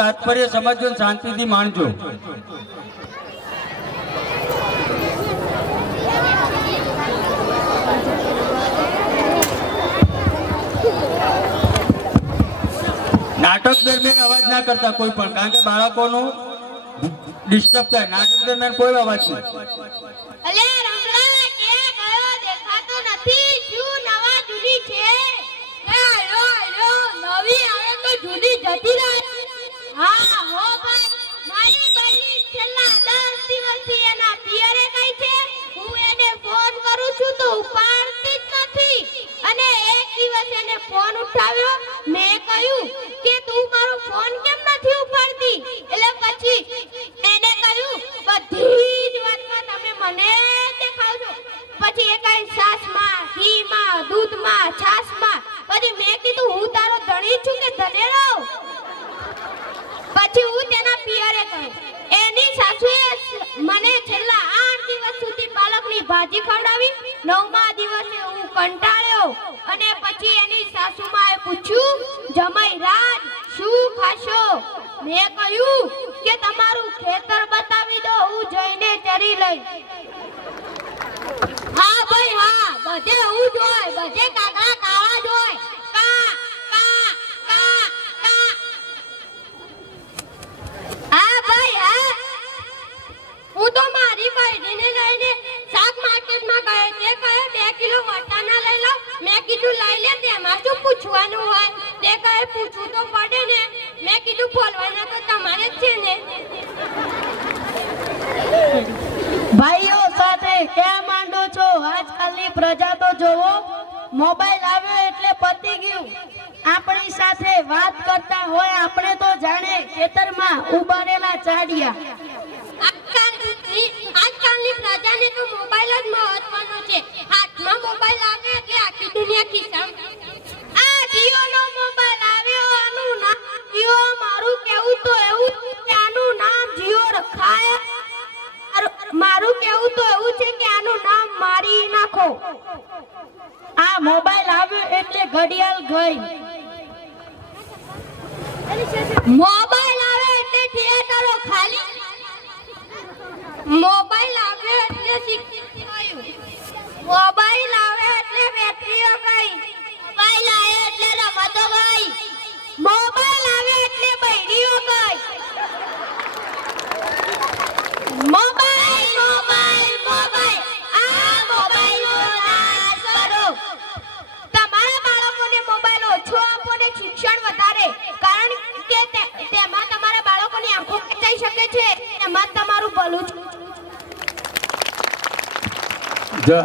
તાત્પર્ય સમજો શાંતિથી માણજો. નાટક દરમિયાન અવાજ ના કરતા કોઈ પણ, કારણ કે બાળકોનું ડિસ્ટર્બ થાય. નાટક દરમિયાન કોઈ અવાજ નહીં ફોન ઉઠાવ્યો. મેં કહ્યું કે તું મારો ફોન કેમ નથી ઉપાડતી? એટલે પછી એને કહ્યું, બધી જ વાતમાં તમે મને દેખાવ છો પછી એ કઈ સાસમાં, ઘીમાં, દૂધમાં છાસમાં પછી મેં કીધું, હું તારો ધણી છું કે ધનેરો પછી હું તેના પિયરે કહ્યું એની સાસુએ મને છેલ્લા આઠ દિવસ સુધી પાલકની ભાજી ખવડાવી. નવમા દિવસે હું કંટાળ્યો અને પછી પૂછ્યું, જમાઈ રાજ, શું ખાશો? મેં કહ્યું કે, તમારું ખેતર બતાવી દો, હું જઈને ચરી લઈ હા ભાઈ, હા, બધે હું જોય બધે કાકડા કાળા જોય કા કા કા કા. હા ભાઈ, હા. હું તો મારી બહેનીને લઈને શાક માર્કેટમાં ગયો, તે કહે, બે કિલો વટાણા લઈ લો. મેં કીધું, લઈ લે, તેમાં શું પૂછવાનું હોય તે કહે પૂછવું તો પડે ને. મેં કીધું બોલવાના તો તમારે જ છે ને. ભાઈઓ સાથે ક્યાં માંડો છો? આજકાલની પ્રજા તો જોવો, મોબાઈલ આવ્યો એટલે પતી ગયું. આપણી સાથે વાત કરતા હોય, આપણે તો જાણે ખેતરમાં ઉભારેલા ચાડિયા આજકાલની આજકાલની પ્રજાને તો મોબાઈલ જ મહત્વનો છે હાથમાં મોબાઈલ આવે એટલે આખી દુનિયા ખિસ્સામાં આ જીઓનો મોબાઈલ આવ્યો આનું નામ જીઓ મારું કેવું તો એવું છે કે આનું નામ જીઓ રખાય મારું- મારું કેવું તો એવું છે કે આનું નામ મારી આ મોબાઈલ આવ્યો એટલે ઘડિયાળ ગઈ. મોબાઈલ આવે એટલે થિયેટરો ખાલી. મોબાઈલ આવે એટલે મોબાઈલ શકે છે. એમાં તમારું ભલું જય